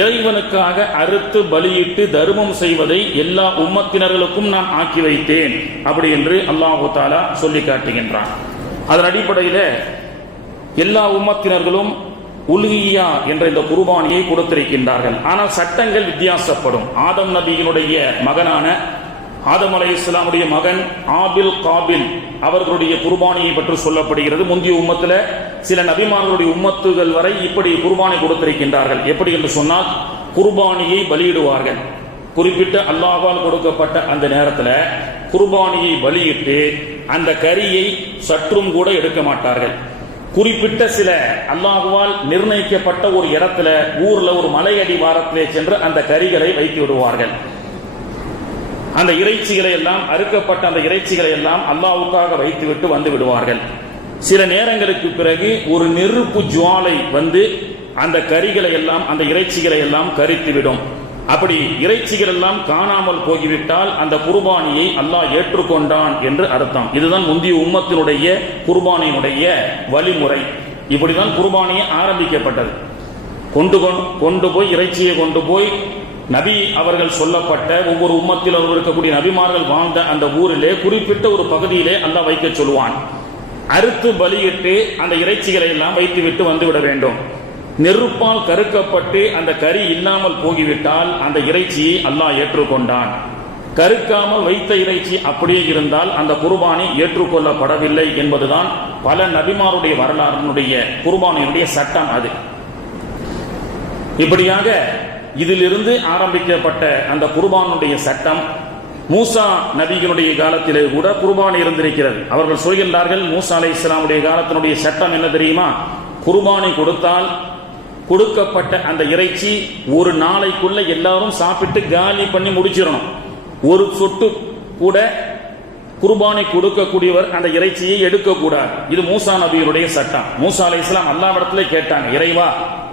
இறைவனுக்காக அறுத்து பலியிட்டு தர்மம் செய்வதை எல்லா உம்மத்தினர்களுக்கும் நான் ஆக்கி வைத்தேன். அப்படி என்று அல்லாஹு தாலா சொல்லி காட்டுகின்றான். அதன் அடிப்படையில் எல்லா உம்மத்தினர்களும் உல்கியா என்ற இந்த குர்பானியை கொடுத்திருக்கின்றார்கள். ஆனால் சட்டங்கள் வித்தியாசப்படும். ஆதம் நபியினுடைய மகனான ஆதம் அலை இஸ்லாமுடைய மகன் ஆபில் காபில் அவர்களுடைய குர்பானியை பற்றி சொல்லப்படுகிறது. முந்தைய உம்மத்தில் சில நபிமார்களுடைய உம்மத்துகள் வரை இப்படி குர்பானை கொடுத்திருக்கின்றார்கள். எப்படி என்று சொன்னால் குர்பானியை பலியிடுவார்கள். குறிப்பிட்ட அல்லாஹால் கொடுக்கப்பட்ட அந்த நேரத்தில் குர்பானியை பலியிட்டு அந்த கரியை சற்றும் கூட எடுக்க மாட்டார்கள். குறிப்பிட்ட சில அல்லாஹுவால் நிர்ணயிக்கப்பட்ட ஒரு இடத்துல ஊர்ல ஒரு மலை அடிவாரத்திலே சென்று அந்த கரிகளை வைத்து விடுவார்கள். அந்த இறைச்சிகளை எல்லாம் அறுக்கப்பட்ட அந்த இறைச்சிகளை எல்லாம் அல்லாவுக்காக வைத்துவிட்டு வந்து விடுவார்கள். சில நேரங்களுக்கு பிறகு ஒரு நெருப்பு ஜுவாலை வந்து அந்த கரிகளை எல்லாம் அந்த இறைச்சிகளை எல்லாம் கரித்துவிடும். அப்படி இறைச்சிகள் எல்லாம் காணாமல் போகிவிட்டால் அந்த குர்பானியை அல்லாஹ் ஏற்றுக்கொண்டான் என்று அர்த்தம். இதுதான் முந்தைய உம்மத்தினுடைய குர்பானியினுடைய வழிமுறை. இப்படிதான் குர்பானியை ஆரம்பிக்கப்பட்டது. கொண்டு கொண்- கொண்டு போய் இறைச்சியை கொண்டு போய் நபி அவர்கள் சொல்லப்பட்ட ஒவ்வொரு உம்மத்தில் இருக்கக்கூடிய நபிமார்கள் வாழ்ந்த அந்த ஊரிலே குறிப்பிட்ட ஒரு பகுதியிலே அல்லாஹ் வைக்க சொல்லுவான். அறுத்து பலியிட்டு அந்த இறைச்சிகளை எல்லாம் வைத்துவிட்டு வந்துவிட வேண்டும். நெருப்பால் கருக்கப்பட்டு அந்த கறி இல்லாமல் போகிவிட்டால் அந்த இறைச்சியை அல்லாஹ் ஏற்றுக்கொண்டான். கருக்காமல் வைத்த இறைச்சி அப்படியே இருந்தால் அந்த குர்பானி ஏற்றுக்கொள்ளப்படவில்லை என்பதுதான் பல நபிமாருடைய வரலாறுடைய குர்பானியுடைய சட்டம் அது. இப்படியாக இதிலிருந்து ஆரம்பிக்கப்பட்ட அந்த குர்பானுடைய சட்டம் மூசா நபிகளுடைய காலத்திலே கூட குர்பான் இருந்திருக்கிறது. அவர்கள் சொல்கின்றார்கள் மூசா அலை இஸ்லாமுடைய காலத்தினுடைய சட்டம் என்ன தெரியுமா? குர்பானை கொடுத்தால் கொடுக்கப்பட்ட அந்த இறைச்சி ஒரு நாளைக்குள்ள எல்லாரும் சாப்பிட்டு காலி பண்ணி முடிச்சிடணும். ஒரு சொட்டு கூட குர்பானை கொடுக்கக்கூடியவர் அந்த இறைச்சியை எடுக்கக்கூடாது. இது மூசா நபியுடைய சட்டம். மூசா அலை இஸ்லாம் அல்லாவிடத்திலே கேட்டாங்க இறைவா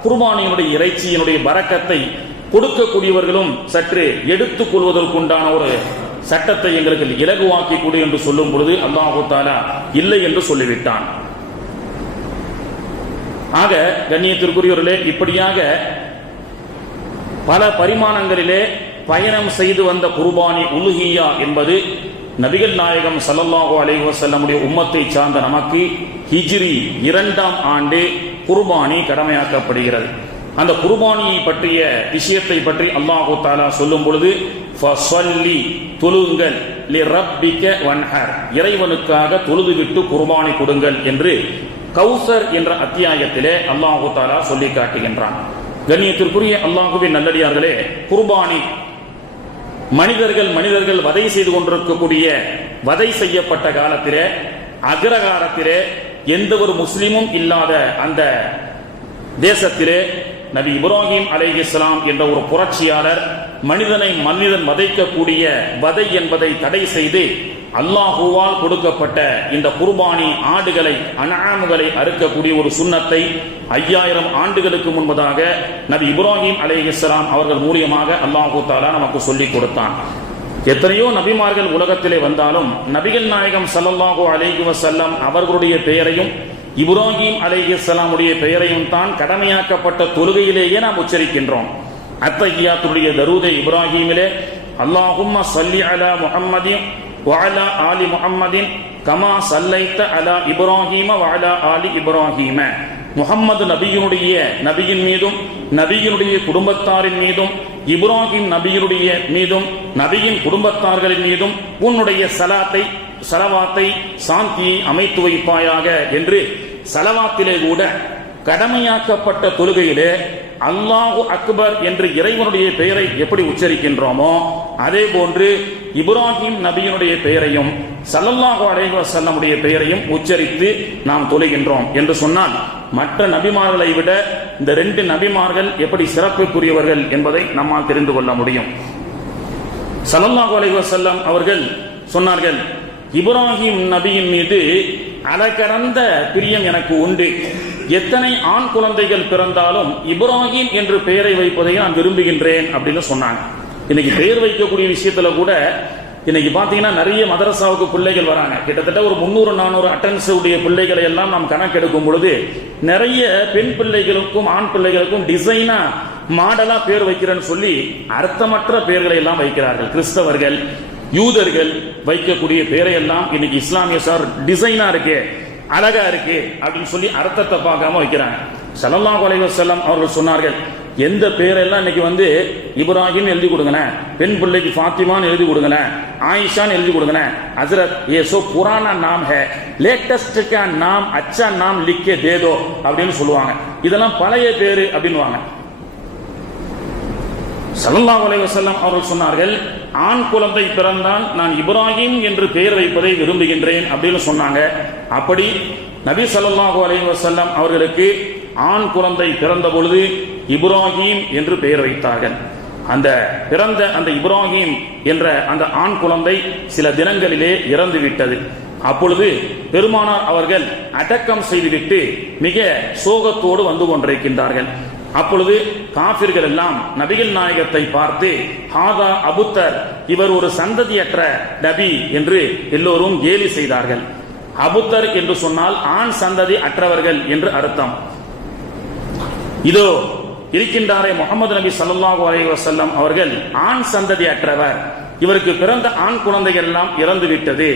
குர்பானியினுடைய இறைச்சியினுடைய பறக்கத்தை கொடுக்கக்கூடியவர்களும் சற்று எடுத்துக் கொள்வதற்குண்டான ஒரு சட்டத்தை எங்களுக்கு இலகுவாக்கி கொடு என்று சொல்லும் பொழுது அல்லாஹு தாலா இல்லை என்று சொல்லிவிட்டான். ஆக கண்ணியத்திற்குரியவர்களே இப்படியாக பல பரிமாணங்களிலே பயணம் செய்து வந்த குர்பானி உலுஹியா என்பது நபிகள் நாயகம் சல்லல்லாஹு அலைஹி வசல்லமுடைய உம்மத்தை சார்ந்த நமக்கு ஹிஜ்ரி இரண்டாம் ஆண்டு குர்பானி கடமையாக்கப்படுகிறது. அந்த குர்பானியை பற்றிய விஷயத்தை பற்றி அல்லாஹு தாலா சொல்லும் பொழுது ஃபஸல்லி தொழுங்கள் லி ரப்பிக வன்ஹர். இறைவனுக்காக தொழுதுவிட்டு குர்பானி கொடுங்கள் என்று கௌசர் என்ற அத்தியாயத்திலே அல்லாஹு தாலா சொல்லி காட்டுகின்றான். கண்ணியத்திற்குரிய அல்லாஹுவின் நல்லடியார்களே குர்பானி மனிதர்கள் மனிதர்கள் வதை செய்து கொண்டிருக்கக்கூடிய வதை செய்யப்பட்ட காலத்திலே அகிரகாரத்திலே எந்த ஒரு முஸ்லிமும் இல்லாத அந்த தேசத்திலே நபி இப்ராஹிம் அலைஹிஸ்ஸலாம் என்ற ஒரு புரட்சியாளர் மனிதனை மனிதன் வதைக்கக்கூடிய வதை என்பதை தடை செய்து அல்லாஹுவால் கொடுக்கப்பட்ட இந்த குர்பானி ஆடுகளை அனாமுகளை அறுக்கக்கூடிய ஒரு சுண்ணத்தை ஐயாயிரம் ஆண்டுகளுக்கு முன்பதாக நபி இப்ராஹிம் அலைஹிஸ்ஸலாம் அவர்கள் மூலியமாக அல்லாஹு தாலா நமக்கு சொல்லிக் கொடுத்தான். எத்தனையோ நபிமார்கள் உலகத்திலே வந்தாலும் நபிகள் நாயகம் ஸல்லல்லாஹு அலைஹி வசல்லம் அவர்களுடைய பெயரையும் இப்ராஹிம் அலைஹிஸ்ஸலாமுடைய பெயரையும் தான் கடமையாக்கப்பட்ட தொழுகையிலேயே நாம் உச்சரிக்கின்றோம். அத்தஹியாத்துடைய தருதை இப்ராஹிமிலே அல்லாஹும் சல்லி அலா முஹம்மதின் வாலா ஆலி முஹம்மதின் கமா சல்லைத்த அலா இப்ராஹீம வாலா ஆலி இப்ராஹீம. முகம்மது நபியினுடைய நபியின் மீதும் நபியினுடைய குடும்பத்தாரின் மீதும் இப்ராஹிம் நபியினுடைய மீதும் நபியின் குடும்பத்தார்களின் மீதும் உன்னுடைய சலாத்தை சலவாத்தை சாந்தியை அமைத்து வைப்பாயாக என்று சலவாத்திலே கூட கடமையாக்கப்பட்ட தொழுகையிலே அல்லாஹு அக்பர் என்று இறைவனுடைய பெயரை எப்படி உச்சரிக்கின்றோமோ அதே போன்று இப்ராஹிம் நபியினுடைய பெயரையும் சல்லல்லாஹு அலைவசல்லமுடைய பெயரையும் உச்சரித்து நாம் தொழுகின்றோம் என்று சொன்னால் மற்ற நபிமார்களை விட இந்த ரெண்டு நபிமார்கள் எப்படி சிறப்புக்குரியவர்கள் என்பதை நம்மால் தெரிந்து கொள்ள முடியும். சல்லல்லாஹு அலைவசல்லம் அவர்கள் சொன்னார்கள் இப்ராஹிம் நபியின் மீது அளக்கறந்த பிரியம் எனக்கு உண்டு. எத்தனை ஆண் குழந்தைகள் பிறந்தாலும் இப்ராஹிம் என்று பெயரை வைப்பதை நான் விரும்புகின்றேன் அப்படின்னு சொன்னாங்க. இன்னைக்கு பெயர் வைக்கக்கூடிய விஷயத்துல கூட இன்னைக்கு பாத்தீங்கன்னா நிறைய மதரசாவுக்கு பிள்ளைகள் வராங்க. கிட்டத்தட்ட ஒரு முன்னூறு நானூறு அட்டன்ஸ் உடைய பிள்ளைகளை எல்லாம் நாம் கணக்கெடுக்கும் பொழுது நிறைய பெண் பிள்ளைகளுக்கும் ஆண் பிள்ளைகளுக்கும் டிசைனா மாடலா பேர் வைக்கிறேன்னு சொல்லி அர்த்தமற்ற பெயர்களை எல்லாம் வைக்கிறார்கள். கிறிஸ்தவர்கள். யூதர்கள் வைக்கக்கூடிய பேரையெல்லாம் இன்னைக்கு இஸ்லாமிய சார் டிசைனா இருக்கு அழகா இருக்கு அப்படின்னு சொல்லி அர்த்தத்தை பார்க்காம வைக்கிறாங்க. சலல்லா கொலைவ செல்லம் அவர்கள் சொன்னார்கள் எந்த பேரெல்லாம் இன்னைக்கு வந்து இப்ராஹிம் எழுதி கொடுங்கன பெண் பிள்ளைக்கு ஃபாத்திமான்னு எழுதி கொடுங்கன ஆயிஷான்னு எழுதி கொடுங்கன ஹசரத் ஏசோ சோ நாம் ஹே லேட்டஸ்ட் கா நாம் அச்சா நாம் லிக்கே தேதோ அப்படின்னு சொல்லுவாங்க. இதெல்லாம் பழைய பேரு அப்படின்வாங்க சல்லா உலக செல்லம் அவர்கள் சொன்னார்கள் ஆண் குழந்தை பிறந்தால் நான் இப்ராஹிம் என்று பெயர் வைப்பதை விரும்புகின்றேன் அப்படின்னு சொன்னாங்க. அப்படி நபி சல்லாஹு அலி வஸல்லம் அவர்களுக்கு ஆண் குழந்தை பிறந்த பொழுது இப்ராஹிம் என்று பெயர் வைத்தார்கள். அந்த பிறந்த அந்த இப்ராஹிம் என்ற அந்த ஆண் குழந்தை சில தினங்களிலே இறந்து விட்டது. அப்பொழுது பெருமானார் அவர்கள் அடக்கம் செய்துவிட்டு மிக சோகத்தோடு வந்து கொண்டிருக்கின்றார்கள். அப்பொழுது காபிர்கள் எல்லாம் நபிகள் நாயகத்தை பார்த்து ஹாதா அபுத்தர் இவர் ஒரு சந்ததியற்ற நபி என்று எல்லோரும் கேலி செய்தார்கள். அபுத்தர் என்று சொன்னால் ஆண் சந்ததி அற்றவர்கள் என்று அர்த்தம். இதோ இருக்கின்றாரே முகமது நபி சல்லாஹூ அலி வசல்லம் அவர்கள் ஆண் சந்ததி அற்றவர் இவருக்கு பிறந்த ஆண் குழந்தைகள் எல்லாம் இறந்து விட்டது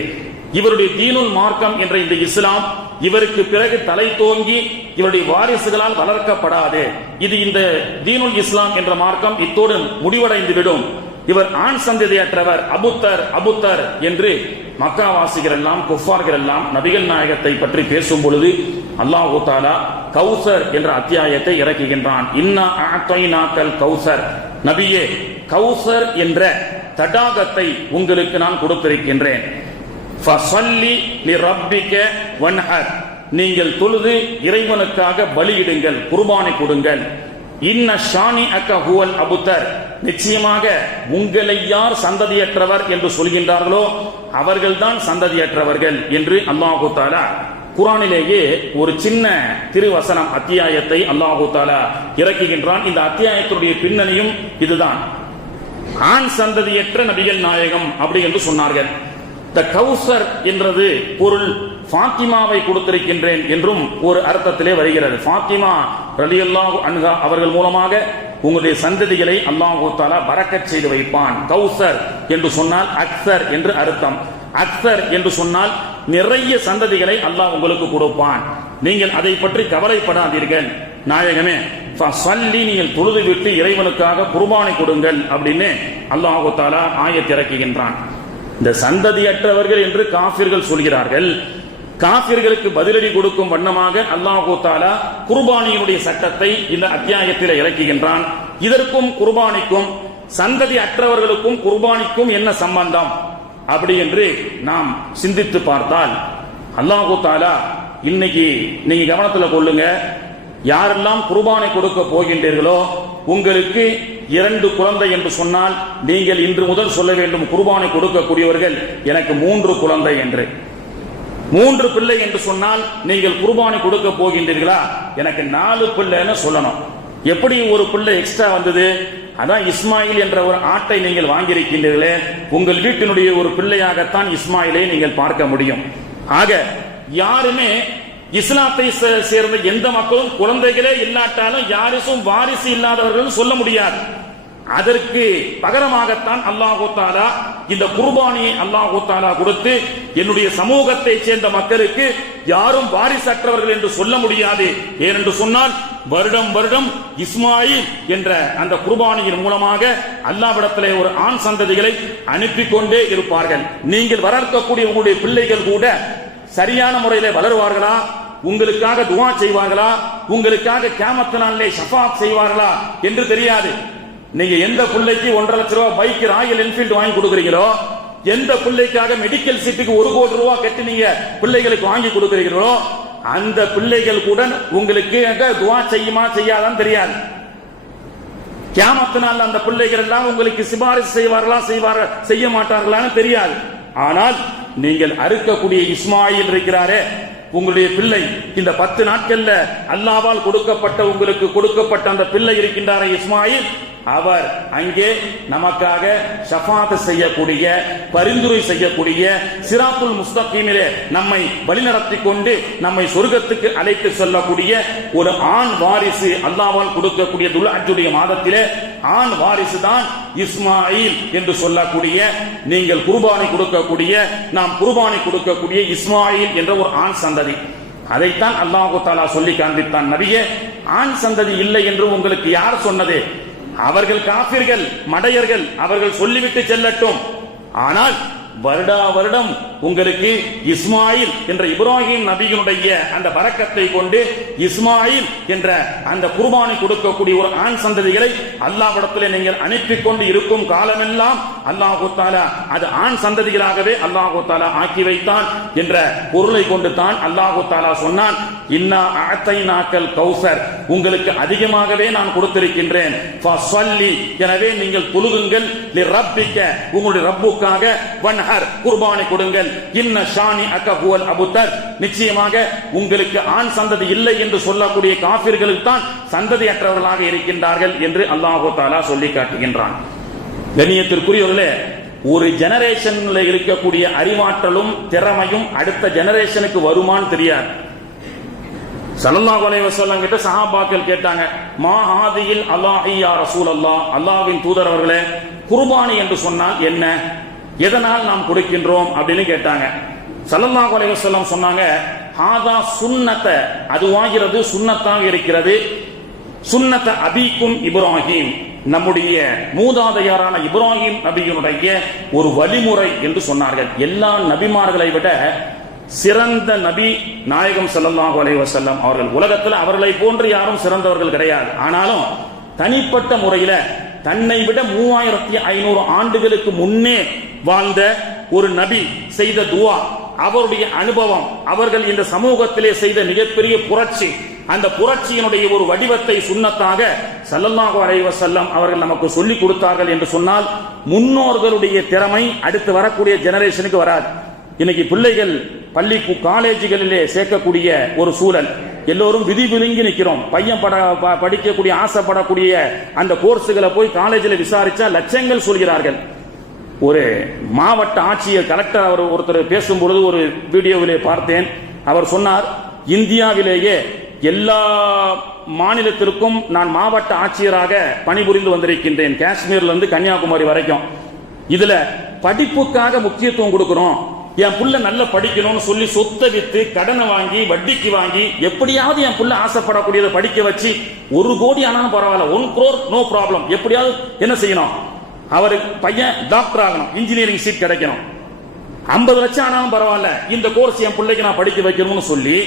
இவருடைய தீனுல் மார்க்கம் என்ற இந்த இஸ்லாம் இவருக்கு பிறகு தலை தோங்கி இவருடைய வாரிசுகளால் வளர்க்கப்படாது. இது இந்த தீனுல் இஸ்லாம் என்ற மார்க்கம் இத்தோடு முடிவடைந்து விடும் இவர் ஆண் சந்ததியற்றவர் அபுத்தர் அபுத்தர் என்று மக்காவாசிகள் எல்லாம் குஃபார்கள் எல்லாம் நபிகள் நாயகத்தை பற்றி பேசும் பொழுது அல்லாஹு தாலா கௌசர் என்ற அத்தியாயத்தை இறக்குகின்றான். இன்னா ஆத்தைனாக்கல் கௌசர். நபியே கௌசர் என்ற தடாகத்தை உங்களுக்கு நான் கொடுத்திருக்கின்றேன். ஃபஸல்லி லிரப்பிக வன்ஹர். நீங்கள் தொழுது இறைவனுக்காக பலியிடுங்கள் குர்பானை கொடுங்கள் இன்ன ஷானி அக்க ஹுவல் அபுத்தர். நிச்சயமாக உங்களை யார் சந்ததியற்றவர் என்று சொல்கின்றார்களோ அவர்கள்தான் சந்ததியற்றவர்கள் என்று அல்லாஹு தாலா குரானிலேயே ஒரு சின்ன திருவசனம் அத்தியாயத்தை அல்லாஹு தாலா இறக்குகின்றான். இந்த அத்தியாயத்துடைய பின்னணியும் இதுதான். ஆண் சந்ததியற்ற நபிகள் நாயகம் அப்படி என்று சொன்னார்கள். த கௌசர் என்றது பொருள் ஃபாத்திமாவை கொடுத்திருக்கின்றேன் என்றும் ஒரு அர்த்தத்திலே வருகிறது. ஃபாத்திமா ரலியல்லாஹு அன்ஹா அவர்கள் மூலமாக உங்களுடைய சந்ததிகளை அல்லாஹு தாலா பறக்கச் செய்து வைப்பான். கௌசர் என்று சொன்னால் அக்சர் என்று அர்த்தம். அக்சர் என்று சொன்னால் நிறைய சந்ததிகளை அல்லாஹ் உங்களுக்கு கொடுப்பான். நீங்கள் அதை பற்றி கவலைப்படாதீர்கள். நாயகமே ஃபஸல்லி நீங்கள் தொழுது விட்டு இறைவனுக்காக குர்பானை கொடுங்கள் அப்படின்னு அல்லாஹு தாலா ஆயத்திறக்குகின்றான். இந்த சந்ததியற்றவர்கள் என்று காபிர்கள் சொல்கிறார்கள். காபிர்களுக்கு பதிலடி கொடுக்கும் வண்ணமாக அல்லாஹு தாலா குர்பானியினுடைய சட்டத்தை இந்த அத்தியாயத்தில் இறக்குகின்றான். இதற்கும் குர்பானிக்கும் சந்ததி அற்றவர்களுக்கும் குர்பானிக்கும் என்ன சம்பந்தம்? அப்படி என்று நாம் சிந்தித்து பார்த்தால் அல்லாஹு தாலா இன்னைக்கு நீங்க கவனத்தில் கொள்ளுங்க. யாரெல்லாம் குர்பானை கொடுக்க போகின்றீர்களோ உங்களுக்கு இரண்டு குழந்தை என்று சொன்னால் நீங்கள் இன்று முதல் சொல்ல வேண்டும் குர்பானை கொடுக்கக்கூடியவர்கள் எனக்கு மூன்று குழந்தை என்று. மூன்று பிள்ளை என்று சொன்னால் நீங்கள் குர்பானை கொடுக்க போகின்றீர்களா? எனக்கு நாலு பிள்ளைன்னு சொல்லணும். எப்படி ஒரு பிள்ளை எக்ஸ்ட்ரா வந்தது? அதான் இஸ்மாயில் என்ற ஒரு ஆட்டை நீங்கள் வாங்கியிருக்கின்றீர்களே உங்கள் வீட்டினுடைய ஒரு பிள்ளையாகத்தான் இஸ்மாயிலை நீங்கள் பார்க்க முடியும். ஆக யாருமே இஸ்லாத்தை சே- சேர்ந்த எந்த மக்களும் குழந்தைகளே இல்லாட்டாலும் யாரிசும் வாரிசு இல்லாதவர்கள் சொல்ல முடியாது. அதற்கு பகரமாகத்தான் அல்லாஹு தாலா இந்த குர்பானியை அல்லாஹு தாலா கொடுத்து என்னுடைய சமூகத்தை சேர்ந்த மக்களுக்கு யாரும் வாரிசற்றவர்கள் என்று சொல்ல முடியாது. ஏனென்று சொன்னால் வருடம் வருடம் இஸ்மாயில் என்ற அந்த குர்பானியின் மூலமாக அல்லாவிடத்திலே ஒரு ஆண் சந்ததிகளை அனுப்பி கொண்டே இருப்பார்கள். நீங்கள் வளர்க்கக்கூடிய உங்களுடைய பிள்ளைகள் கூட சரியான முறையில வளருவார்களா? உங்களுக்காக துவா செய்வார்களா? உங்களுக்காக கேமத்து நாளிலே ஷஃபாத் செய்வார்களா? என்று தெரியாது. நீங்க எந்த பிள்ளைக்கு ஒன்றரை லட்ச ரூபாய் பைக் ராயல் என்ஃபீல்டு வாங்கி கொடுக்குறீங்களோ எந்த பிள்ளைக்காக மெடிக்கல் சீட்டுக்கு ஒரு கோடி ரூபாய் கட்டி நீங்க பிள்ளைகளுக்கு வாங்கி கொடுக்குறீங்களோ அந்த பிள்ளைகள் கூட உங்களுக்கு துவா செய்யுமா செய்யாதான்னு தெரியாது. கியாமத்து நாள் அந்த பிள்ளைகள் எல்லாம் உங்களுக்கு சிபாரிசு செய்வார்களா செய்வார செய்ய மாட்டார்களான்னு தெரியாது. ஆனால் நீங்கள் அறுக்கக்கூடிய இஸ்மாயில் இருக்கிறாரே உங்களுடைய பிள்ளை. இந்த பத்து நாட்கள்ல அல்லாவால் கொடுக்கப்பட்ட உங்களுக்கு கொடுக்கப்பட்ட அந்த பிள்ளை இருக்கின்றார இஸ்மாயில் அவர் அங்கே நமக்காக ஷஃபாத் செய்யக்கூடிய பரிந்துரை செய்யக்கூடிய சிராப்புல் முஸ்தகீமிலே நம்மை வழிநடத்தி கொண்டு நம்மை சொர்க்கத்துக்கு அழைத்து செல்லக்கூடிய ஒரு ஆண் வாரிசு அல்லாவால் கொடுக்கக்கூடிய துல்ஹஜ்ஜுடைய மாதத்திலே ஆண் வாரிசு தான் இஸ்மாயில் என்று சொல்லக்கூடிய நீங்கள் குர்பானி கொடுக்கக்கூடிய நாம் குர்பானி கொடுக்கக்கூடிய இஸ்மாயில் என்ற ஒரு ஆண் சந்ததி. அதைத்தான் அல்லாஹு தாலா சொல்லி காண்பித்தான். நபியே ஆண் சந்ததி இல்லை என்று உங்களுக்கு யார் சொன்னது? அவர்கள் காப்பிர்கள் மடையர்கள் அவர்கள் சொல்லிவிட்டு செல்லட்டும். ஆனால் வருடா வருடம் உங்களுக்கு இஸ்மாயில் என்ற இப்ராஹிம் நபியினுடைய அந்த பறக்கத்தை கொண்டு இஸ்மாயில் என்ற அந்த குர்பானி கொடுக்கக்கூடிய ஒரு ஆண் சந்ததிகளை அல்லாஹ்விடத்தில் நீங்கள் அனுப்பி கொண்டு இருக்கும் காலமெல்லாம் அல்லாஹு தாலா அது ஆண் சந்ததிகளாகவே அல்லாஹு தாலா ஆக்கி வைத்தான் என்ற பொருளை கொண்டு தான் அல்லாஹு தாலா சொன்னான். இன்னா அத்தை நாக்கல் கௌசர் உங்களுக்கு அதிகமாகவே நான் கொடுத்திருக்கின்றேன். எனவே நீங்கள் தொழுகுங்கள். ரப்பிக்க உங்களுடைய ரப்புக்காக வன்ஹர் குர்பானி கொடுங்கள். இன்ன ஷானி அகஹுவல் அபுத்தர். நிச்சயமாக உங்களுக்கு ஆண் சந்ததி இல்லை என்று சொல்லக்கூடிய காபிர்களுக்கு தான் சந்ததியற்றவர்களாக இருக்கின்றார்கள் என்று அல்லாஹு தாலா சொல்லி காட்டுகின்றான். கண்ணியத்திற்குரியவர்களே ஒரு ஜெனரேஷன்ல இருக்கக்கூடிய அறிவாற்றலும் திறமையும் அடுத்த ஜெனரேஷனுக்கு வருமான்னு தெரியாது. சல்லல்லாஹு அலைஹி வஸல்லம் கிட்ட சஹாபாக்கள் கேட்டாங்க மா ஹாதியில் அல்லாஹி யா ரசூல் அல்லாஹ் அல்லாஹ்வின் தூதர் அவர்களே குர்பானி என்று சொன்னால் என்ன? எதனால் நாம் கொடுக்கின்றோம் அப்படின்னு கேட்டாங்க. சல்லல்லா அலைஹி செல்லம் சொன்னாங்க ஹாதா அது அதுவாகிறது சுண்ணத்தாக இருக்கிறது. சுண்ணத்தை அபிக்கும் இப்ராஹிம். நம்முடைய மூதாதையாரான இப்ராஹிம் நபியினுடைய ஒரு வழிமுறை என்று சொன்னார்கள். எல்லா நபிமார்களை விட சிறந்த நபி நாயகம் ஸல்லல்லாஹு அலைஹி அவர்கள். உலகத்தில் அவர்களை போன்று யாரும் சிறந்தவர்கள் கிடையாது. ஆனாலும் தனிப்பட்ட முறையில தன்னை விட மூவாயிரத்தி ஐநூறு ஆண்டுகளுக்கு முன்னே வாழ்ந்த ஒரு நபி செய்த துவா அவருடைய அனுபவம் அவர்கள் இந்த சமூகத்திலே செய்த மிகப்பெரிய புரட்சி அந்த புரட்சியினுடைய ஒரு வடிவத்தை சுண்ணத்தாக சல்லல்லாஹு அலைஹி செல்லம் அவர்கள் நமக்கு சொல்லி கொடுத்தார்கள் என்று சொன்னால் முன்னோர்களுடைய திறமை அடுத்து வரக்கூடிய ஜெனரேஷனுக்கு வராது. இன்னைக்கு பிள்ளைகள் பள்ளி காலேஜுகளிலே சேர்க்கக்கூடிய ஒரு சூழல். எல்லோரும் விதி விழுங்கி நிற்கிறோம் பையன் பட ப- படிக்கக்கூடிய ஆசைப்படக்கூடிய அந்த கோர்ஸுகளை போய் காலேஜில் விசாரிச்சா லட்சங்கள் சொல்கிறார்கள். ஒரு மாவட்ட ஆட்சியர் கலெக்டர் அவர் ஒருத்தர் பேசும்பொழுது ஒரு வீடியோவிலே பார்த்தேன். அவர் சொன்னார் இந்தியாவிலேயே எல்லா மாநிலத்திற்கும் நான் மாவட்ட ஆட்சியராக பணிபுரிந்து வந்திருக்கின்றேன். காஷ்மீர்ல இருந்து கன்னியாகுமரி வரைக்கும். இதுல படிப்புக்காக முக்கியத்துவம் கொடுக்கிறோம். என் புள்ள நல்ல படிக்கணும்னு சொல்லி சொத்தை வித்து கடனை வாங்கி வட்டிக்கு வாங்கி எப்படியாவது என் புள்ள ஆசைப்படக்கூடியதை படிக்க வச்சு ஒரு கோடி ஆனாலும் பரவாயில்ல. ஒன் குரோர் நோ ப்ராப்ளம் எப்படியாவது என்ன செய்யணும்? அவருக்கு பையன் டாக்டர் ஆகணும். இன்ஜினியரிங் சீட் கிடைக்கணும். ஐம்பது லட்சம் ஆனாலும் பரவாயில்ல. இந்த கோர்ஸ் என் பிள்ளைக்கு நான் படிக்க வைக்கணும்னு சொல்லி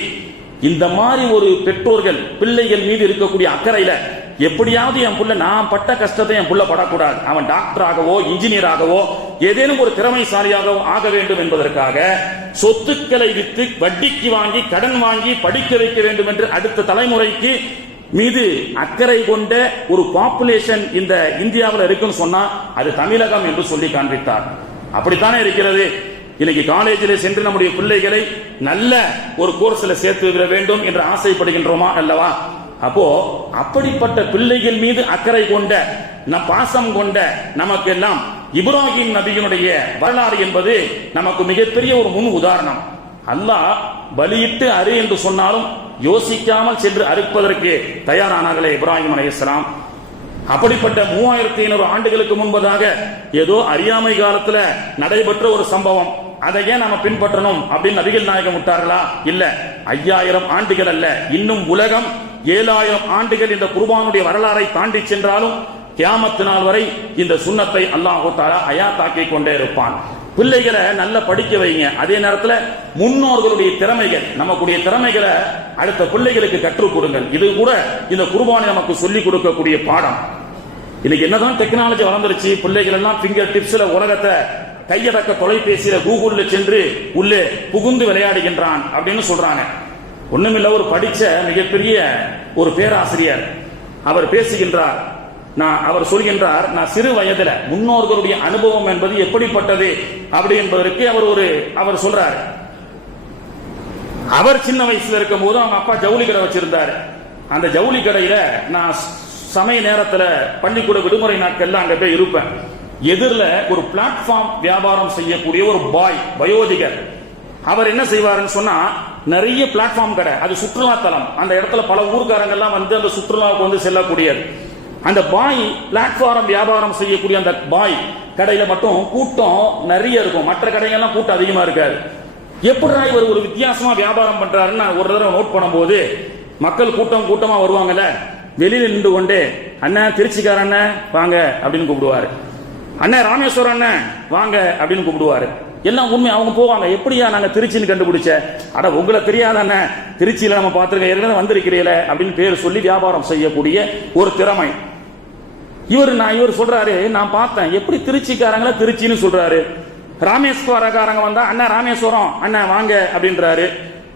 இந்த மாதிரி ஒரு பெற்றோர்கள் பிள்ளைகள் மீது இருக்கக்கூடிய அக்கறையில எப்படியாவது என் புள்ள நான் பட்ட கஷ்டத்தை என் புள்ள படக்கூடாது. அவன் டாக்டராகவோ இன்ஜினியராகவோ ஏதேனும் ஒரு திறமைசாலியாகவோ ஆக வேண்டும் என்பதற்காக சொத்துக்களை வித்து வட்டிக்கு வாங்கி கடன் வாங்கி படிக்க வைக்க வேண்டும் என்று அடுத்த தலைமுறைக்கு மீது அக்கறை கொண்ட ஒரு பாப்புலேஷன் இந்த இந்தியாவில் இருக்குன்னு சொன்னா அது தமிழகம் என்று சொல்லி காண்பித்தார். அப்படித்தானே இருக்கிறது? இன்னைக்கு காலேஜில் சென்று நம்முடைய பிள்ளைகளை நல்ல ஒரு கோர்ஸ்ல சேர்த்து விட வேண்டும் என்று ஆசைப்படுகின்றோமா அல்லவா? அப்போ அப்படிப்பட்ட பிள்ளைகள் மீது அக்கறை கொண்ட ந பாசம் கொண்ட நமக்கெல்லாம் இப்ராஹிம் நபியினுடைய வரலாறு என்பது நமக்கு மிகப்பெரிய ஒரு முன் உதாரணம். அல்லாஹ் பலியிட்டு அரு என்று சொன்னாலும் யோசிக்காமல் சென்று அறுப்பதற்கு தயாரானார்களே இப்ராஹிம் அலையாம் அப்படிப்பட்ட மூவாயிரத்தி ஐநூறு ஆண்டுகளுக்கு முன்பதாக ஏதோ அறியாமை காலத்துல நடைபெற்ற ஒரு சம்பவம். அதை ஏன் நாம பின்பற்றணும் அப்படின்னு நபிகள் நாயகம் விட்டார்களா? இல்ல. ஐயாயிரம் ஆண்டுகள் அல்ல. இன்னும் உலகம் ஏழாயிரம் ஆண்டுகள் இந்த குர்பானுடைய வரலாறை தாண்டி சென்றாலும் கியாமத்து நாள் வரை இந்த சுண்ணத்தை அல்லாஹு தாலா அயாத்தாக்கி கொண்டே இருப்பான். பிள்ளைகளை நல்லா படிக்க வைங்க. அதே நேரத்தில் முன்னோர்களுடைய திறமைகள் நமக்குடைய திறமைகளை அடுத்த பிள்ளைகளுக்கு கற்றுக் கொடுங்கள். இது கூட இந்த குருபானை நமக்கு சொல்லிக் கொடுக்கக்கூடிய பாடம். இன்னைக்கு என்னதான் டெக்னாலஜி வளர்ந்துருச்சு பிள்ளைகள் எல்லாம் பிங்கர் டிப்ஸ்ல உலகத்தை கையடக்க தொலைபேசியில கூகுள்ல சென்று உள்ளே புகுந்து விளையாடுகின்றான் அப்படின்னு சொல்றாங்க. ஒண்ணுமில்ல ஒரு படிச்ச மிகப்பெரிய ஒரு பேராசிரியர். அவர் பேசுகின்றார் நான் அவர் சொல்கின்றார் நான் சிறு வயதுல முன்னோர்களுடைய அனுபவம் என்பது எப்படிப்பட்டது அப்படி என்பதற்கு அவர் ஒரு அவர் சொல்றார். அவர் சின்ன வயசுல இருக்கும் போது அவங்க அப்பா ஜவுளி கடை வச்சிருந்தார். அந்த ஜவுளி கடையில நான் சமய நேரத்துல பள்ளிக்கூட விடுமுறை நாட்கள்ல அங்க போய் இருப்பேன். எதிரில் ஒரு பிளாட்ஃபார்ம் வியாபாரம் செய்யக்கூடிய ஒரு பாய் வயோதிகர். அவர் என்ன செய்வாருன்னு சொன்னா நிறைய பிளாட்ஃபார்ம் கடை அது சுற்றுலா தலம். அந்த இடத்துல பல ஊர்க்காரங்கெல்லாம் வந்து அந்த சுற்றுலாவுக்கு வந்து செல்லக்கூடியது. அந்த பாய் பிளாட்ஃபார்ம் வியாபாரம் செய்யக்கூடிய அந்த பாய் கடையில மட்டும் கூட்டம் நிறைய இருக்கும். மற்ற கடைகள்லாம் கூட்டம் அதிகமா இருக்காது. எப்படிடா இவர் ஒரு வித்தியாசமா வியாபாரம் பண்றாருன்னு நான் ஒரு தடவை நோட் பண்ணும்போது மக்கள் கூட்டம் கூட்டமா வருவாங்கல்ல வெளியில நின்று கொண்டு அண்ணன் திருச்சிக்கார அண்ணன் வாங்க அப்படின்னு கூப்பிடுவாரு. அண்ணன் ராமேஸ்வரம் அண்ணன் வாங்க அப்படின்னு கூப்பிடுவாரு. எல்லாம் உண்மை அவங்க போவாங்க. எப்படியா நாங்க திருச்சின்னு கண்டுபிடிச்ச? அட உங்களை தெரியாத திருச்சியில நம்ம பார்த்துருக்க ஏற்கனவே வந்திருக்கிறீல அப்படின்னு பேர் சொல்லி வியாபாரம் செய்யக்கூடிய ஒரு திறமை. இவர் நான் இவர் சொல்றாரு நான் பார்த்தேன். எப்படி திருச்சிக்காரங்கள திருச்சின்னு சொல்றாரு? ராமேஸ்வரக்காரங்க வந்தா அண்ணா ராமேஸ்வரம் அண்ணா வாங்க அப்படின்றாரு.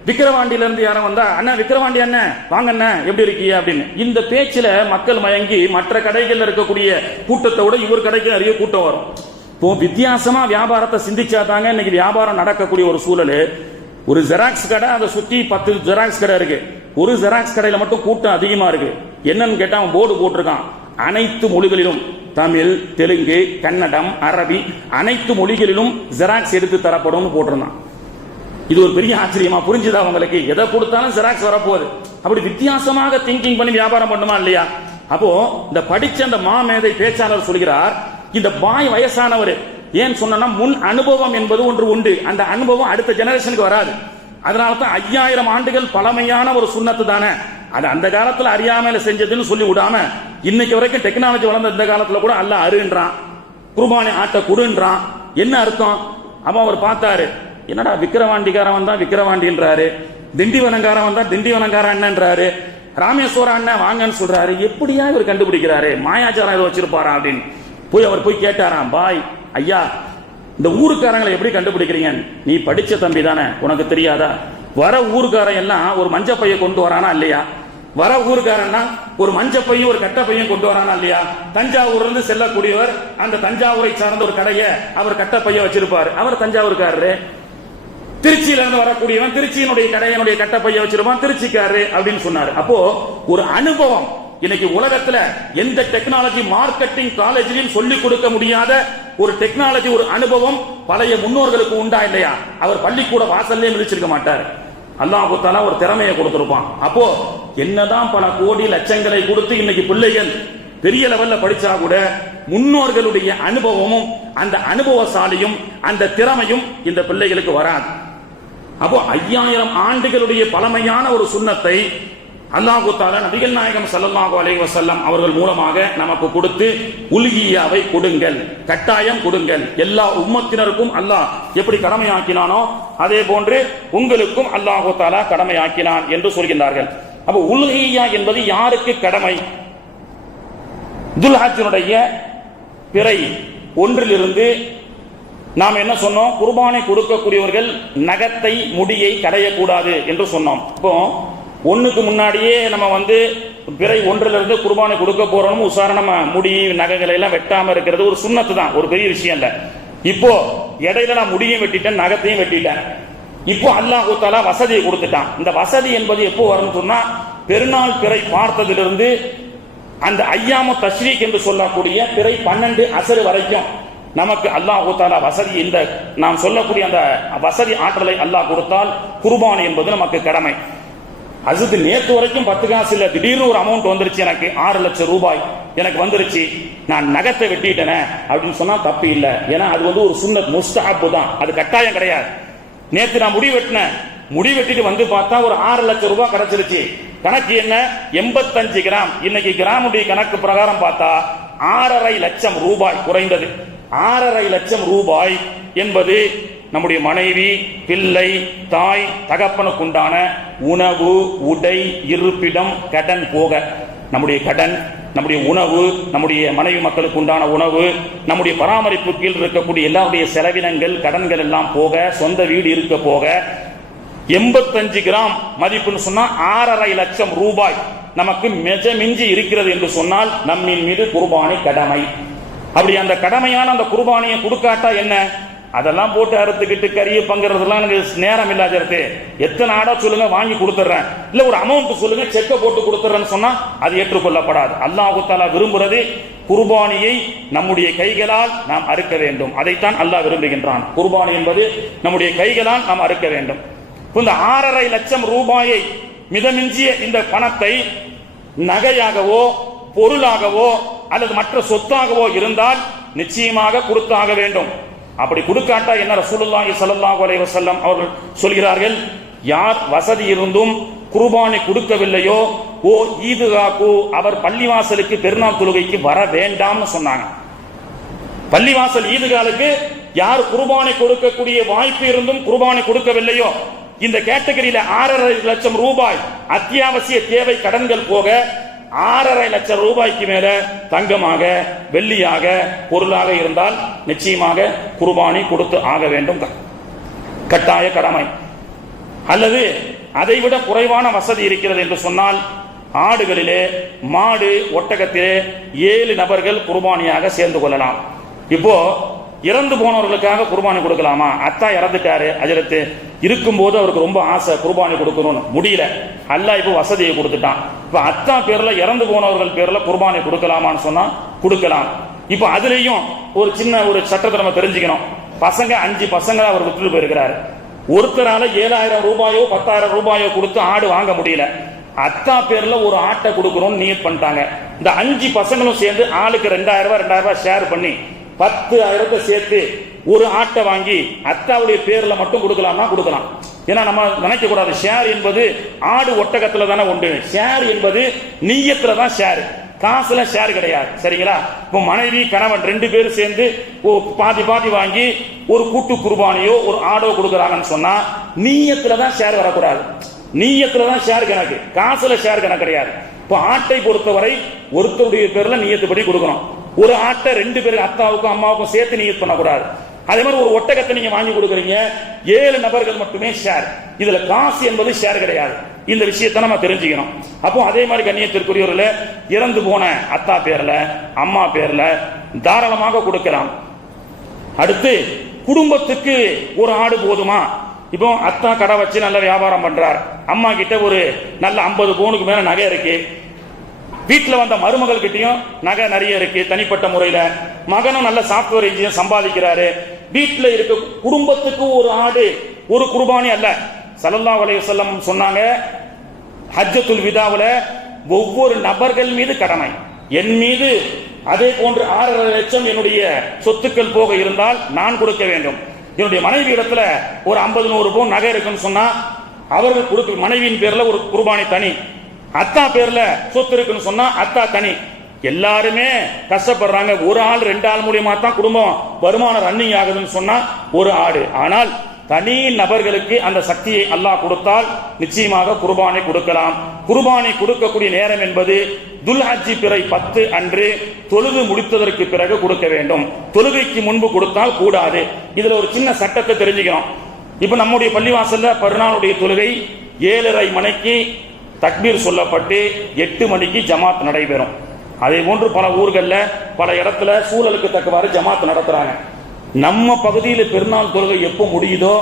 விக்கிரவாண்டியில இருந்து யாரும் வந்தா அண்ணா விக்கிரவாண்டி அண்ணன் வாங்க அண்ணன் எப்படி இருக்கீங்க? அப்படின்னு. இந்த பேச்சுல மக்கள் மயங்கி மற்ற கடைகள்ல இருக்கக்கூடிய கூட்டத்தை விட இவர் கடைக்கு நிறைய கூட்டம் வரும். இப்போ வித்தியாசமா வியாபாரத்தை சிந்திச்சா தாங்க இன்னைக்கு வியாபாரம் நடக்கக்கூடிய ஒரு சூழல். ஒரு ஜெராக்ஸ் கடை அதை சுத்தி பத்து ஜெராக்ஸ் கடை இருக்கு. ஒரு ஜெராக்ஸ் கடையில மட்டும் கூட்டம் அதிகமா இருக்கு. என்னன்னு கேட்டா அவன் போர்டு போட்டிருக்கான். அனைத்து மொழிகளிலும் தமிழ் தெலுங்கு கன்னடம் அரபி அனைத்து மொழிகளிலும் ஜெராக்ஸ் எடுத்து தரப்படும் போட்டிருந்தான். இது ஒரு பெரிய ஆச்சரியமா புரிஞ்சுதா உங்களுக்கு? எதை கொடுத்தாலும் ஜெராக்ஸ் வரப்போகுது. அப்படி வித்தியாசமாக திங்கிங் பண்ணி வியாபாரம் பண்ணுமா இல்லையா? அப்போ இந்த படிச்ச அந்த மாமேதை பேச்சாளர் சொல்கிறார் இந்த பாய் வயசானவர். ஏன் சொன்னா முன் அனுபவம் என்பது ஒன்று உண்டு. அந்த அனுபவம் அடுத்த ஜெனரேஷனுக்கு வராது. அதனால தான் ஐயாயிரம் ஆண்டுகள் பழமையான ஒரு சுண்ணத்து தானே. அது அந்த காலத்துல அறியாமையில செஞ்சதுன்னு சொல்லி விடாம இன்னைக்கு வரைக்கும் டெக்னாலஜி வளர்ந்த இந்த காலத்துல கூட அல்ல அருன்றான் குர்பானி ஆட்ட குடுன்றான். என்ன அர்த்தம்? அப்ப அவர் பார்த்தாரு என்னடா விக்கிரவாண்டிக்காரன் தான் விக்கிரவாண்டின்றாரு. திண்டிவனங்காரன் தான் திண்டிவனங்காரன் என்னன்றாரு ராமேஸ்வரம் அண்ணன் வாங்கன்னு சொல்றாரு. எப்படியா இவர் கண்டுபிடிக்கிறாரு? மாயாச்சாரம் ஏதோ வச்சிருப்பாரா? அப்படின்னு. போய் அவர் போய் கேட்டாராம் பாய் ஐயா இந்த ஊருக்காரங்களை எப்படி கண்டுபிடிக்கிறீங்க? நீ படிச்ச தம்பி தானே உனக்கு தெரியாதா? வர ஊருக்காரன் எல்லாம் ஒரு மஞ்ச பைய கொண்டு வரானா இல்லையா? வர ஊருக்காரன்னா ஒரு மஞ்ச பையன் ஒரு கட்ட பையன் கொண்டு வரானா இல்லையா? தஞ்சாவூர்ல இருந்து செல்லக்கூடியவர் அந்த தஞ்சாவூரை சார்ந்த ஒரு கடையை அவர் கட்ட பையன் வச்சிருப்பாரு. அவர் தஞ்சாவூர்காரரு. திருச்சியில இருந்து வரக்கூடியவன் திருச்சியினுடைய கடையனுடைய கட்ட பையன் வச்சிருப்பான் திருச்சிக்காரரு அப்படின்னு சொன்னாரு. அப்போ ஒரு அனுபவம் இன்னைக்கு உலகத்துல எந்த டெக்னாலஜி மார்க்கெட்டிங் காலேஜிலும் சொல்லிக் கொடுக்க முடியாத ஒரு டெக்னாலஜி ஒரு அனுபவம் பழைய முன்னோர்களுக்கு உண்டா இல்லையா? அவர் பள்ளிக்கூட வாசல்லே மிதிச்சிருக்க மாட்டார். அல்லாஹு தாலா ஒரு திறமையை கொடுத்திருப்பான். அப்போ என்னதான் பல கோடி லட்சங்களை கொடுத்து இன்னைக்கு பிள்ளைகள் பெரிய லெவல்ல படிச்சா கூட முன்னோர்களுடைய அனுபவமும் அந்த அனுபவசாலியும் அந்த திறமையும் இந்த பிள்ளைகளுக்கு வராது. அப்போ ஐயாயிரம் ஆண்டுகளுடைய பழமையான ஒரு சுண்ணத்தை அல்லாஹு தாலா நபிகள் நாயகம் ஸல்லல்லாஹு அலைஹி வசல்லம் அவர்கள் மூலமாக நமக்கு கொடுத்து உல்கியாவை கொடுங்கள் கட்டாயம் கொடுங்கள். எல்லா உம்மத்தினருக்கும் அல்லாஹ் எப்படி கடமையாக்கினானோ அதே போன்று உங்களுக்கும் அல்லாஹு தாலா கடமையாக்கினான் என்று சொல்கின்றார்கள். அப்ப உல்கியா என்பது யாருக்கு கடமை? துல்ஹஜினுடைய பிறை ஒன்றிலிருந்து நாம் என்ன சொன்னோம்? குர்பானை கொடுக்கக்கூடியவர்கள் நகத்தை முடியை கடையக்கூடாது என்று சொன்னோம். இப்போ ஒன்றுக்கு முன்னாடியே நம்ம வந்து பிறை ஒன்றிலிருந்து குர்பானை கொடுக்க போறோம் உசாரணமா முடி நகைகளை எல்லாம் வெட்டாம இருக்கிறது ஒரு சுண்ணத்து தான் ஒரு பெரிய விஷயம் இல்லை. இப்போ இடையில நான் முடியும் வெட்டிட்டேன் நகத்தையும் வெட்டிட்டேன். இப்போ அல்லாஹு தாலா வசதியை கொடுத்துட்டான். இந்த வசதி என்பது எப்போ வரும்னு சொன்னா பெருநாள் பிறை பார்த்ததிலிருந்து அந்த ஐயாம தஸ்ரீக் என்று சொல்லக்கூடிய பிறை பன்னெண்டு அசரு வரைக்கும் நமக்கு அல்லாஹு தாலா வசதி இந்த நாம் சொல்லக்கூடிய அந்த வசதி ஆற்றலை அல்லாஹ் கொடுத்தால் குர்பான் என்பது நமக்கு கடமை. அதுக்கு நேத்து வரைக்கும் பத்து காசு இல்ல திடீர்னு ஒரு அமௌண்ட் வந்துருச்சு எனக்கு. ஆறு லட்சம் ரூபாய் எனக்கு வந்துருச்சு. நான் நகத்தை வெட்டிட்டேனே அப்படின்னு சொன்னா தப்பு இல்ல. ஏன்னா அது வந்து ஒரு சுண்ணத் முஸ்தஹப்பு தான். அது கட்டாயம் கிடையாது. நேத்து நான் முடி வெட்டினேன். முடி வெட்டிட்டு வந்து பார்த்தா ஒரு ஆறு லட்சம் ரூபாய் கிடைச்சிருச்சு. கணக்கு என்ன? எண்பத்தஞ்சு கிராம். இன்னைக்கு கிராமுடைய கணக்கு பிரகாரம் பார்த்தா ஆறரை லட்சம் ரூபாய் குறைந்தது. ஆறரை லட்சம் ரூபாய் என்பது நம்முடைய மனைவி பிள்ளை தாய் தகப்பனுக்கு உண்டான உணவு உடை இருப்பிடம் கடன் போக. நம்முடைய கடன் நம்முடைய உணவு நம்முடைய மனைவி மக்களுக்கு உண்டான உணவு நம்முடைய பராமரிப்பு கீழ் இருக்கக்கூடிய எல்லாருடைய செலவினங்கள் கடன்கள் எல்லாம் போக சொந்த வீடு இருக்க போக. எண்பத்தஞ்சு கிராம் மதிப்புன்னு சொன்னா ஆறரை லட்சம் ரூபாய் நமக்கு மெஜமிஞ்சி மிஞ்சி இருக்கிறது என்று சொன்னால் நம்மின் மீது குர்பானி கடமை. அப்படி அந்த கடமையான அந்த குர்பானியை கொடுக்காட்டா என்ன? அதெல்லாம் போட்டு அறுத்துக்கிட்டு கறியை பங்குறதுலாம் எனக்கு நேரம் இல்லாதது எத்தனை ஆடா சொல்லுங்க வாங்கி கொடுத்துட்றேன் இல்ல ஒரு அமௌண்ட் சொல்லுங்க செக்கை போட்டு கொடுத்துறேன்னு சொன்னா அது ஏற்றுக்கொள்ளப்படாது. அல்லாஹு தாலா விரும்புறது குர்பானியை நம்முடைய கைகளால் நாம் அறுக்க வேண்டும். அதைத்தான் அல்லாஹ் விரும்புகின்றான். குர்பானி என்பது நம்முடைய கைகளால் நாம் அறுக்க வேண்டும். இந்த ஆறரை லட்சம் ரூபாயை மிதமிஞ்சிய இந்த பணத்தை நகையாகவோ பொருளாகவோ அல்லது மற்ற சொத்தாகவோ இருந்தால் நிச்சயமாக கொடுத்தாக வேண்டும். அப்படி கொடுக்காட்டா என்ன ரசூலுல்லாஹி ஸல்லல்லாஹு அலைஹி வஸல்லம் அவர்கள் சொல்கிறார்கள்? யார் வசதி இருந்தும் குர்பானை கொடுக்கவில்லையோ ஓ ஈதுகாக்கு அவர் பள்ளிவாசலுக்கு பெருநாள் தொழுகைக்கு வர வேண்டாம்னு சொன்னாங்க. பள்ளிவாசல் ஈதுகாலுக்கு யார் குர்பானை கொடுக்கக்கூடிய வாய்ப்பு இருந்தும் குர்பானை கொடுக்கவில்லையோ இந்த கேட்டகரியில ஆறரை லட்சம் ரூபாய் அத்தியாவசிய தேவை கடன்கள் போக ஆறரை லட்சம் ரூபாய்க்கு மேல தங்கமாக வெள்ளியாக பொருளாக இருந்தால் நிச்சயமாக குர்பானி கொடுத்து ஆக வேண்டும். கட்டாய கடமை. அல்லது அதைவிட குறைவான வசதி இருக்கிறது என்று சொன்னால் ஆடுகளிலே மாடு ஒட்டகத்திலே ஏழு நபர்கள் குர்பானியாக சேர்ந்து கொள்ளலாம். இப்போ இறந்து போனவர்களுக்காக குர்பானி கொடுக்கலாமா? அத்தா இறந்துட்டாரு அஜரத்து. இருக்கும்போது அவருக்கு ரொம்ப ஆசை குர்பானி கொடுக்கணும்னு. முடியல. அல்லாஹ் இப்போ வசதியை கொடுத்துட்டான். இப்போ அத்தா பேரில் இறந்து போனவர்கள் பேரில் குர்பானி கொடுக்கலாமான்னு சொன்னால் கொடுக்கலாம். இப்போ அதுலேயும் ஒரு சின்ன ஒரு சட்டத்தை நம்ம தெரிஞ்சுக்கணும். பசங்க அஞ்சு பசங்களை அவர் விட்டுட்டு போயிருக்கிறார். ஒருத்தரால ஏழாயிரம் ரூபாயோ பத்தாயிரம் ரூபாயோ கொடுத்து ஆடு வாங்க முடியல. அத்தா பேர்ல ஒரு ஆட்டை கொடுக்கணும்னு நியத் பண்ணிட்டாங்க. இந்த அஞ்சு பசங்களும் சேர்ந்து ஆளுக்கு ரெண்டாயிரம் ரூபாய் ரெண்டாயிரம் ரூபாய் ஷேர் பண்ணி பத்து ஆயிரத்தை சேர்த்து ஒரு ஆட்டை வாங்கி அத்தாவுடைய பேர்ல மட்டும் கொடுக்கலாம்னா கொடுக்கலாம். ஏன்னா நம்ம நினைக்க கூடாது ஷேர் என்பது ஆடு ஒட்டகத்துல தானே உண்டு. ஷேர் என்பது நீயத்துல தான் ஷேர் காசுல ஷேர் கிடையாது. சரிங்களா? இப்போ மனைவி கணவன் ரெண்டு பேரும் சேர்ந்து ஓ பாதி பாதி வாங்கி ஒரு கூட்டு குர்பானியோ ஒரு ஆடோ கொடுக்குறாங்கன்னு சொன்னா நீயத்துல தான் ஷேர் வரக்கூடாது. நீயத்துல தான் ஷேர் கணக்கு. காசுல ஷேர் கணக்கு கிடையாது. இப்போ ஆட்டை பொறுத்தவரை ஒருத்தருடைய பேர்ல நீயத்துப்படி கொடுக்கணும். ஒரு ஆட்டை ரெண்டு பேர் அத்தாவுக்கும் அம்மாவுக்கும் சேர்த்து நீயத் பண்ணக்கூடாது. அதே மாதிரி ஒரு ஒட்டகத்தை நீங்க வாங்கி கொடுக்குறீங்க ஏழு நபர்கள் மட்டுமே ஷேர் இதுல காசு என்பது ஷேர் கிடையாது. இந்த விஷயத்தை நம்ம தெரிஞ்சுக்கணும். அப்போ அதே மாதிரி கண்ணியத்திற்குரியவர்கள இறந்து போன அத்தா பேர்ல அம்மா பேர்ல தாராளமாக கொடுக்கலாம். அடுத்து குடும்பத்துக்கு ஒரு ஆடு போதுமா? இப்போ அத்தா கடை வச்சு நல்ல வியாபாரம் பண்றார். அம்மா கிட்ட ஒரு நல்ல ஐம்பது பவுனுக்கு மேல நகை இருக்கு. வீட்டில் வந்த மருமகள் கிட்டயும் நகை நிறைய இருக்கு தனிப்பட்ட முறையில். மகனும் நல்ல சாப்ட்வேர் இன்ஜினியர் சம்பாதிக்கிறாரு. வீட்டில் இருக்க குடும்பத்துக்கு ஒரு ஆடு ஒரு குர்பானி அல்ல. சல்லல்லாஹு வலைய செல்லம் சொன்னாங்க ஹஜ்ஜத்துல் விதாவில் ஒவ்வொரு நபர்கள் மீது கடமை. என் மீது அதே போன்று ஆறரை லட்சம் என்னுடைய சொத்துக்கள் போக இருந்தால் நான் கொடுக்க வேண்டும். என்னுடைய மனைவி இடத்துல ஒரு ஐம்பது நூறு பவுன் நகை இருக்குன்னு சொன்னா அவர்கள் கொடுக்க மனைவியின் பேர்ல ஒரு குர்பானி தனி. அத்தா பேர்ல சொத்து இருக்குன்னு சொன்னா அத்தா தனி எல்லாருமே கஷ்டப்படுறாங்க. ஒரு ஆள் ரெண்டு ஆள் மூலியமா தான் குடும்பம் வருமானம் ரன்னிங் ஆகுதுன்னு சொன்னா ஒரு ஆடு. ஆனால் தனி நபர்களுக்கு அந்த சக்தியை அல்லாஹ் கொடுத்தால் நிச்சயமாக குர்பானை கொடுக்கலாம். குர்பானை கொடுக்கக்கூடிய நேரம் என்பது துல்ஹஜ்ஜி பிறை பத்து அன்று தொழுது முடித்ததற்கு பிறகு கொடுக்க வேண்டும். தொழுகைக்கு முன்பு கொடுத்தால் கூடாது. இதுல ஒரு சின்ன சட்டத்தை தெரிஞ்சுக்கிறோம். இப்ப நம்முடைய பள்ளிவாசல்ல பருநாளுடைய தொழுகை ஏழரை மணிக்கு தக்பீர் சொல்லப்பட்டு எட்டு மணிக்கு ஜமாத் நடைபெறும். அதே போன்று பல ஊர்களில் பல இடத்துல சூழலுக்கு தக்கவாறு ஜமாத் நடத்துறாங்க. நம்ம பகுதியில் பெருநாள் தொழுகை எப்போ முடியுதோ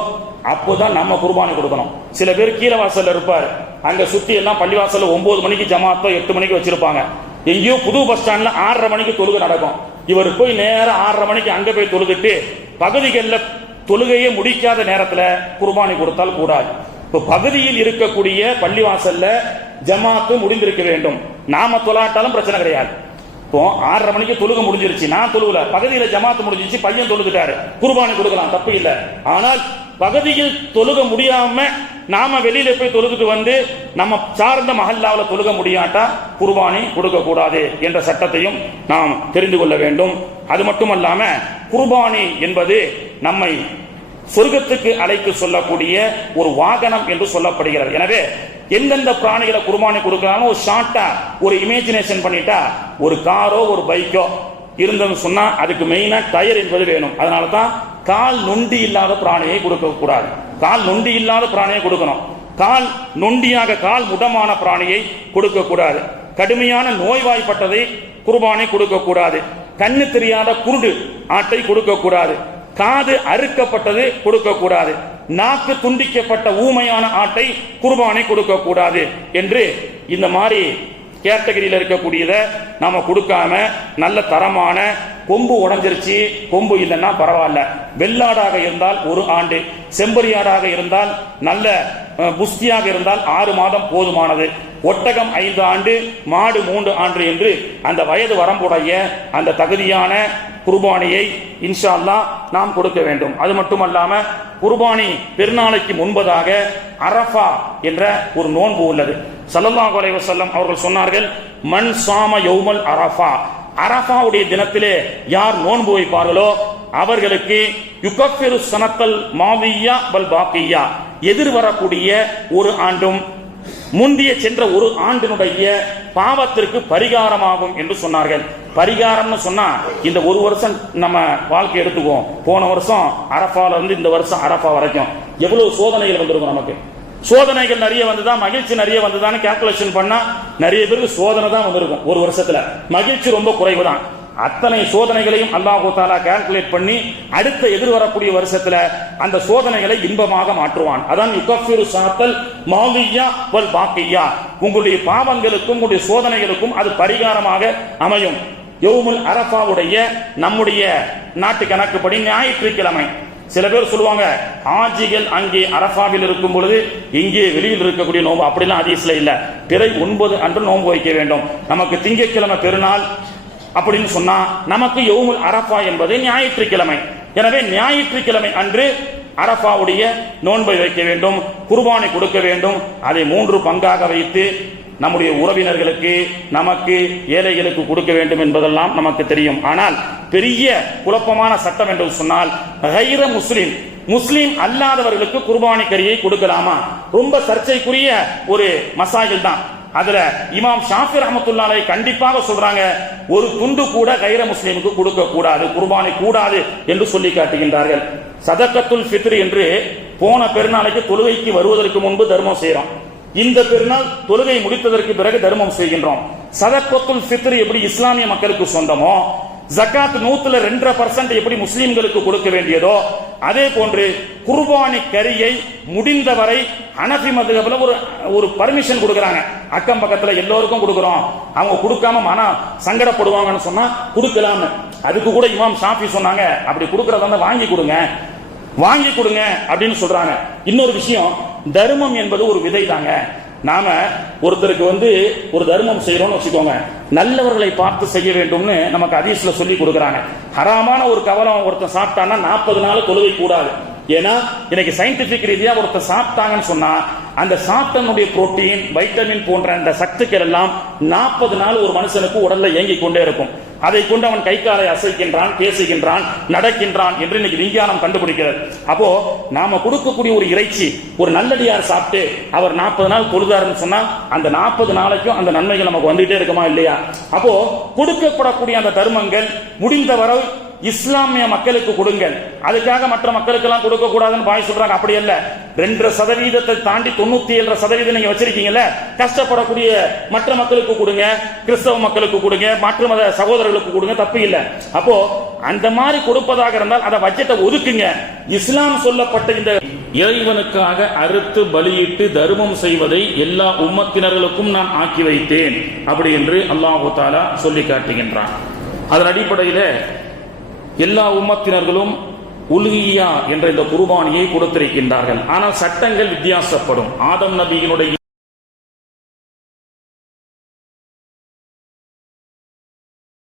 அப்போதான் நம்ம குர்பானி கொடுக்கணும். சில பேர் கீழே வாசல்ல இருப்பார். அங்க சுத்தி எல்லாம் பள்ளிவாசல்ல ஒன்பது மணிக்கு ஜமாத்தோ எட்டு மணிக்கு வச்சிருப்பாங்க. எங்கேயோ புது பஸ் ஸ்டாண்ட்ல ஆறரை மணிக்கு தொழுகை நடக்கும். இவர் போய் நேரம் ஆறரை மணிக்கு அங்க போய் தொழுதுட்டு பகுதிகளில் தொழுகையே முடிக்காத நேரத்தில் குர்பானி கொடுத்தால் கூடாது. இப்போ பகுதியில் இருக்கக்கூடிய பள்ளிவாசல்ல ஜமாத்து முடிந்திருக்க வேண்டும். நாம தொலாட்டாலும் பிரச்சனை கிடையாது. இப்போ ஆறரை மணிக்கு தொழுக முடிஞ்சிருச்சு. நான் தொழுகல. பகுதியில ஜமாத்து முடிஞ்சிச்சு பையன் தொழுதுட்டாரு. குர்பானி கொடுக்கலாம். தப்பு இல்லை. ஆனால் பகுதியில் தொழுக முடியாம நாம வெளியில போய் தொழுதுட்டு வந்து நம்ம சார்ந்த மஹல்லாவில் தொழுக முடியாட்டா குர்பானி கொடுக்க கூடாது என்ற சட்டத்தையும் நாம் தெரிந்து கொள்ள வேண்டும். அது மட்டுமல்லாம குர்பானி என்பது நம்மை சொர்க்கத்துக்கு அழைத்து சொல்லக்கூடிய ஒரு வாகனம் என்று சொல்லப்படுகிறது. எனவே எந்தெந்த பிராணிகளை குர்பானி கொடுக்கிறாலும் ஒரு ஷார்ட்டா ஒரு இமேஜினேஷன் பண்ணிட்டா ஒரு காரோ ஒரு பைக்கோ இருந்ததுன்னு சொன்னா அதுக்கு மெயினா டயர் என்பது வேணும். அதனால தான் கால் நொண்டி இல்லாத பிராணியை கொடுக்க கூடாது. கால் நொண்டி இல்லாத பிராணியை கொடுக்கணும். கால் நொண்டியாக கால் முடமான பிராணியை கொடுக்க கூடாது. கடுமையான நோய்வாய்ப்பட்டதை குர்பானை கொடுக்க கூடாது. கண்ணு தெரியாத குருடு ஆட்டை கொடுக்க கூடாது. காது அறுக்கப்பட்டது கொடுக்க கூடாது நாக்கு துண்டிக்கப்பட்ட ஊமையான ஆட்டை குர்பானை கொடுக்க கூடாது என்று இந்த மாதிரி கேட்டகரியில் இருக்கக்கூடியதை நாம கொடுக்காம நல்ல தரமான கொம்பு உடஞ்சிருச்சு கொம்பு இல்லைன்னா பரவாயில்ல. வெள்ளாடாக இருந்தால் ஒரு ஆண்டு செம்பரியாடாக இருந்தால் நல்ல புஸ்தியாக இருந்தால் ஆறு மாதம் போதுமானது. ஒட்டகம் ஐந்து ஆண்டு மாடு மூன்று ஆண்டு என்று அந்த வயது வரம்புடைய அந்த தகுதியான குர்பானியை இன்ஷா அல்லா நாம் கொடுக்க வேண்டும். அது மட்டுமல்லாம குர்பானி பெருநாளைக்கு முன்பதாக அரஃபா என்ற ஒரு நோன்பு உள்ளது. ஸல்லல்லாஹு அலைஹி வஸல்லம் அவர்கள் சொன்னார்கள் மண் சாம யௌமல் அரஃபா. அரஃபாவுடைய தினத்திலே யார் நோன்பு வைப்பார்களோ அவர்களுக்கு யுகப்பெரு சனத்தல் மாவியா பல் பாக்கியா. எதிர்வரக்கூடிய ஒரு ஆண்டும் முந்திய சென்ற ஒரு ஆண்டினுடைய பாவத்திற்கு பரிகாரமாகும் என்று சொன்னார்கள். பரிகாரம்னு சொன்னா இந்த ஒரு வருஷம் நம்ம வாழ்க்கை எடுத்துக்குவோம். போன வருஷம் அரஃபால இருந்து இந்த வருஷம் அரஃபா வரைக்கும். எவ்வளவு சோதனைகள் வந்திருக்கும் நமக்கு. சோதனைகள் நிறைய வந்துதான் மகிழ்ச்சி நிறைய வந்துதான்னு கால்குலேஷன் பண்ணா நிறைய பேருக்கு சோதனை தான் வந்திருக்கும் ஒரு வருஷத்துல. மகிழ்ச்சி ரொம்ப குறைவு தான் அத்தனை சோதனைகளையும் அல்லாஹு தாலா கால்குலேட் பண்ணி அடுத்த எதிர்வரக்கூடிய வருஷத்துல அந்த சோதனைகளை இன்பமாக மாற்றுவான். அதான் யுகஃபிரு சாத்தல் மௌலியா வல் பாக்கியா. உங்களுடைய பாவங்களுக்கும் உங்களுடைய சோதனைகளுக்கும் அது பரிகாரமாக அமையும். யோமுல் அரபாவுடைய நம்முடைய நாட்டு கணக்குப்படி ஞாயிற்றுக்கிழமை. சில பேர் சொல்லுவாங்க ஆஜிகள் அங்கே அரஃபாவில் இருக்கும் பொழுது இங்கே வெளியில் இருக்கக்கூடிய நோன்பு. அப்படிலாம் அதிசல இல்ல. பிறை ஒன்பது அன்று நோன்பு வைக்க வேண்டும். நமக்கு திங்கட்கிழமை பெருநாள் அப்படின்னு சொன்னா நமக்கு யோமுல் அரபா என்பது ஞாயிற்றுக்கிழமை. எனவே ஞாயிற்றுக்கிழமை அன்று அரபாவுடைய நோன்பை வைக்க வேண்டும் குர்பானை கொடுக்க வேண்டும். அதை மூன்று பங்காக வைத்து நம்முடைய உறவினர்களுக்கு நமக்கு ஏழைகளுக்கு கொடுக்க வேண்டும் என்பதெல்லாம் நமக்கு தெரியும். ஆனால் பெரிய குழப்பமான சட்டம் என்று சொன்னால் ஹைர முஸ்லிம் முஸ்லிம் அல்லாதவர்களுக்கு குர்பானி கரியை கொடுக்கலாமா? ரொம்ப சர்ச்சைக்குரிய ஒரு மசாயில் தான். அதுல இமாம் ஷாஃபி ரஹமத்துல்லாலை கண்டிப்பாக சொல்றாங்க ஒரு துண்டு கூட கைர முஸ்லீமுக்கு கொடுக்க கூடாது குர்பானி கூடாது என்று சொல்லி காட்டுகின்றார்கள். சதக்கத்துல் ஃபித்ர் என்று போன பெருநாளைக்கு தொழுகைக்கு வருவதற்கு முன்பு தர்மம் செய்யறோம். இந்த பெருநாள் தொழுகை முடித்ததற்கு பிறகு தர்மம் செய்கின்றோம். சதக்கொத்துல் ஃபித்ர் எப்படி இஸ்லாமிய மக்களுக்கு சொந்தமோ ஜக்காத் நூத்துல ரெண்டரை பர்சன்ட் எப்படி முஸ்லிம்களுக்கு கொடுக்க வேண்டியதோ அதே போன்று குர்பானி கரியை முடிந்தவரை அனபி மதுகபில் ஒரு ஒரு பர்மிஷன் கொடுக்குறாங்க. அக்கம் பக்கத்துல எல்லோருக்கும் கொடுக்குறோம். அவங்க கொடுக்காம மன சங்கடப்படுவாங்கன்னு சொன்னா கொடுக்கலாம்னு. அதுக்கு கூட இமாம் ஷாஃபி சொன்னாங்க அப்படி கொடுக்கறதா வாங்கி கொடுங்க. வாங்கி கொடுங்க அப்படின்னு சொல்றாங்க. இன்னொரு விஷயம் தர்மம் என்பது ஒரு விதை தாங்க. நாம ஒருத்தருக்கு வந்து ஒரு தர்மம் செய்யறோம்னு வச்சுக்கோங்க. நல்லவர்களை பார்த்து செய்ய வேண்டும்னு நமக்கு அதீஸ்ல சொல்லி கொடுக்கறாங்க. ஹராமான ஒரு கவலம் ஒருத்தன் சாப்பிட்டான்னா நாற்பது நாள் தொழுகை கூடாது. ஏன்னா இன்னைக்கு சயின்டிபிக் ரீதியா ஒருத்தர் சாப்பிட்டாங்கன்னு சொன்னா அந்த சாப்பிட்டனுடைய புரோட்டீன் வைட்டமின் போன்ற அந்த சத்துக்கள் எல்லாம் நாற்பது நாள் ஒரு மனுஷனுக்கு உடல்ல இயங்கிக் கொண்டே இருக்கும். அதை கொண்டு அவன் கை காலை அசைக்கின்றான் பேசுகின்றான் நடக்கின்றான் என்று இன்னைக்கு விஞ்ஞானம் கண்டுபிடிக்கிறது. அப்போ நாம கொடுக்கக்கூடிய ஒரு இறைச்சி ஒரு நல்லடியார் சாப்பிட்டு அவர் நாற்பது நாள் பொழுதாருன்னு சொன்னா அந்த நாற்பது நாளைக்கும் அந்த நன்மைகள் நமக்கு வந்துட்டே இருக்குமா இல்லையா? அப்போ கொடுக்கப்படக்கூடிய அந்த தர்மங்கள் முடிந்தவரை இஸ்லாமிய மக்களுக்கு கொடுங்கள். அதுக்காக மற்ற மக்களுக்கு எல்லாம் கொடுக்க கூடாதுன்னு பாய் சொல்றாங்க. அப்படி அல்ல. ரெண்டரை சதவீதத்தை தாண்டி தொண்ணூத்தி ஏழு சதவீதம் நீங்க வச்சிருக்கீங்கல்ல? கஷ்டப்படக்கூடிய மற்ற மக்களுக்கு கொடுங்க. கிறிஸ்தவ மக்களுக்கு கொடுங்க. மற்ற மத சகோதரர்களுக்கு கொடுங்க. தப்பு இல்ல. அப்போ அந்த மாதிரி கொடுப்பதாக இருந்தால் அதை பட்ஜெட்டை ஒதுக்குங்க. இஸ்லாம் சொல்லப்பட்ட இந்த இறைவனுக்காக அறுத்து பலியிட்டு தர்மம் செய்வதை எல்லா உம்மத்தினர்களுக்கும் நான் ஆக்கி வைத்தேன். அப்படி என்று அல்லாஹு தாலா சொல்லி காட்டுகின்றான் அதன் அடிப்படையில் எல்லா உம்மத்தினர்களும் உல்கியா என்ற இந்த குர்பானியை கொடுத்திருக்கின்றார்கள். ஆனால் சட்டங்கள் வித்தியாசப்படும். ஆதம் நபியினுடைய